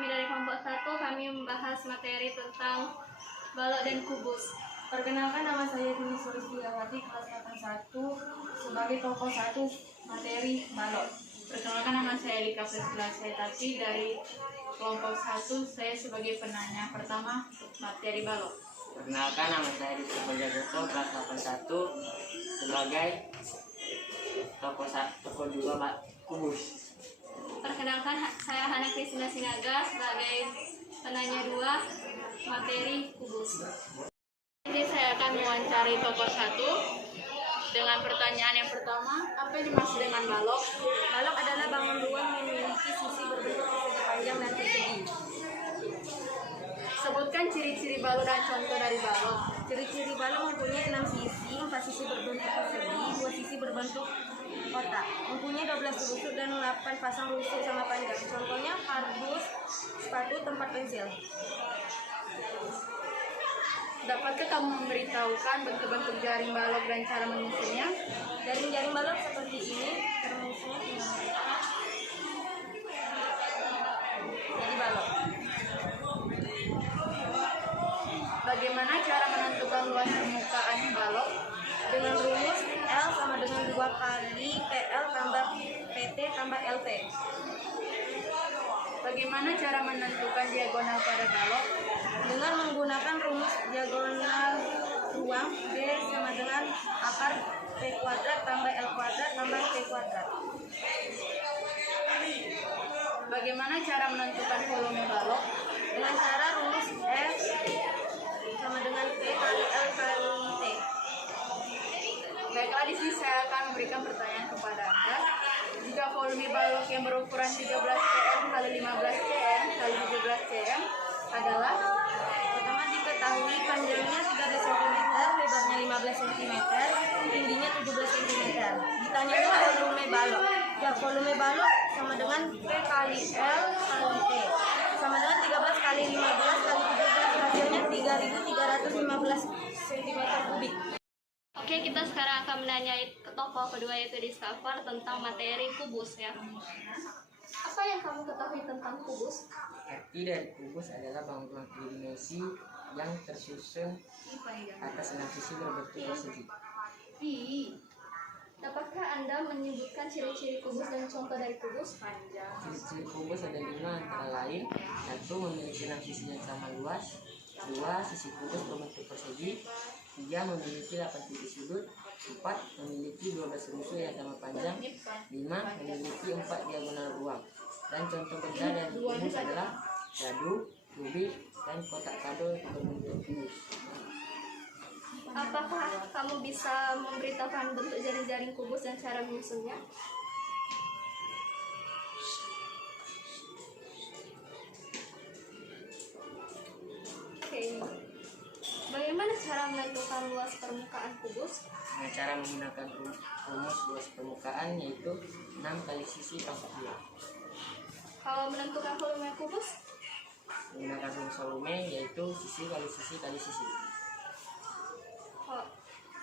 Kami dari kelompok 1 kami membahas materi tentang balok dan kubus. Perkenalkan, nama saya Tini Sulistiawati, kelas 81, sebagai tokoh 1 materi balok. Perkenalkan, nama saya Lika Tati dari kelompok 1, saya sebagai penanya pertama materi balok. Perkenalkan, nama saya Rizky Perjagoto, kelas 81, sebagai tokoh 2 kubus. Perkenalkan, saya Hana Kristina Sinaga sebagai penanya 2 materi kubus. Jadi saya akan mewawancari tokoh 1 dengan pertanyaan yang pertama, apa yang dimaksud dengan balok? Balok adalah bangun ruang yang memiliki sisi berbentuk persegi panjang dan persegi. Sebutkan ciri-ciri balok dan contoh dari balok. Ciri-ciri balok mempunyai 6 sisi, 4 sisi berbentuk persegi, 2 sisi berbentuk kotak. Mempunyai 12 rusuk dan 8 pasang rusuk sama panjang. Contohnya kardus, sepatu, tempat pensil. Dapatkah kamu memberitahukan bentuk-bentuk jaring balok dan cara menyusunnya? Jaring-jaring balok seperti ini, termusnya jadi balok. Bagaimana cara menentukan luas permukaan balok? Dengan rumus L sama dengan 2 kali PL tambah PT tambah LT. Bagaimana cara menentukan diagonal pada balok? Dengan menggunakan rumus diagonal ruang B sama dengan akar P kuadrat tambah L kuadrat tambah T kuadrat. Bagaimana cara menentukan volume balok? Dengan cara rumus F sama dengan P kali L kali T. Baiklah, di sini saya akan memberikan pertanyaan kepada Anda. Jika volume balok yang berukuran 13 cm kali 15 cm kali 17 cm adalah, Pertama, diketahui panjangnya 13 cm, lebarnya 15 cm, tingginya 17 cm. Ditanya volume balok. Ya, volume balok sama dengan P kali L kali T. Sama dengan 13 kali 15 kali 17, hasilnya 3.315 cm kubik. Oke, kita sekarang akan menanyai ke tokoh kedua yaitu Discover tentang materi kubus ya. Apa yang kamu ketahui tentang kubus? Arti dari kubus adalah bangunan tridimensi yang tersusun atas 6 sisi berbentuk persegi. Dapatkah Anda menyebutkan ciri-ciri kubus dan contoh dari kubus? Ciri-ciri kubus ada 5 antara lain: 1. Memiliki 6 sisi yang sama luas. 2. Sisi kubus berbentuk persegi. 3. Memiliki 8 titik sudut. 4. Memiliki 12 rusuk yang sama panjang. 5. Memiliki 4 diagonal ruang. Dan contoh benda dari kubus adalah dadu, kubik, dan kotak kado berbentuk kubus. Apakah kamu bisa memberitahukan bentuk jaring-jaring kubus dan cara menyusunnya? Oke. Bagaimana cara menentukan luas permukaan kubus? Dengan cara menggunakan rumus luas permukaan, yaitu 6 kali sisi pangkat 2. Kalau menentukan volume kubus? Menggunakan rumus volume, yaitu sisi kali sisi kali sisi.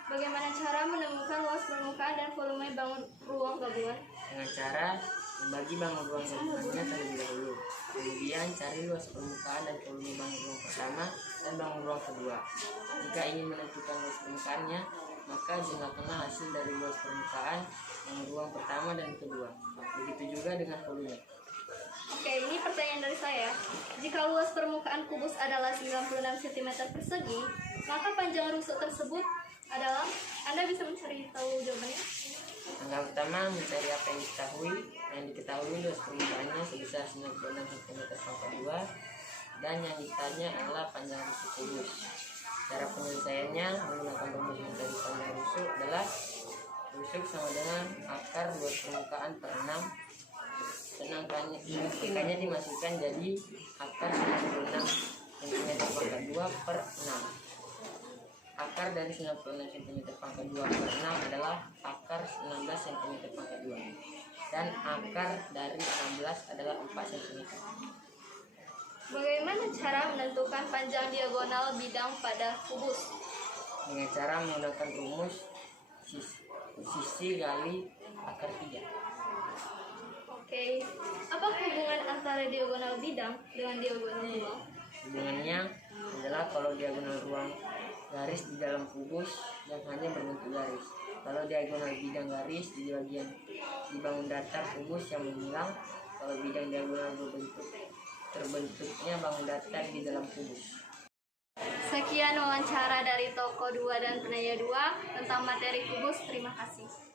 Bagaimana cara menemukan luas permukaan dan volume bangun ruang gabungan? Dengan cara membagi bangun ruang gabungannya terlebih dahulu. Kemudian cari luas permukaan dan volume bangun ruang pertama dan bangun ruang kedua. Jika ingin menentukan luas permukaannya, maka gunakanlah hasil dari luas permukaan bangun ruang pertama dan kedua. Begitu juga dengan volume. Oke, ini pertanyaan dari saya. Jika luas permukaan kubus adalah 96 cm persegi, maka panjang rusuk tersebut adalah, Anda bisa mencari tahu jawabannya? Langkah pertama, mencari apa yang diketahui. Yang diketahui luas permukaannya sebesar 96 cm pangkat 2, dan yang ditanya adalah panjang rusuk kubus. Cara penyelesaiannya menggunakan rumus mencari panjang rusuk adalah rusuk sama dengan akar luas permukaan per 6. Sedangkan ikannya dimasukkan jadi akar 96 cm pangkat 2 per 6. Akar dari 96 cm pangkat 2 per 6 adalah akar 16 cm pangkat 2. Dan akar dari 16 adalah 4 cm. Bagaimana cara menentukan panjang diagonal bidang pada kubus? Dengan cara menggunakan rumus sisi kali akar 3. Oke. Apa Apa hubungan antara diagonal bidang dengan diagonal ruang? Hubungannya adalah kalau diagonal ruang garis di dalam kubus yang hanya berbentuk garis. Kalau diagonal bidang garis di bagian di bangun datar kubus yang menghilang. Kalau bidang diagonal terbentuknya bangun datar di dalam kubus. Sekian wawancara dari Toko 2 dan Penanya 2 tentang materi kubus. Terima kasih.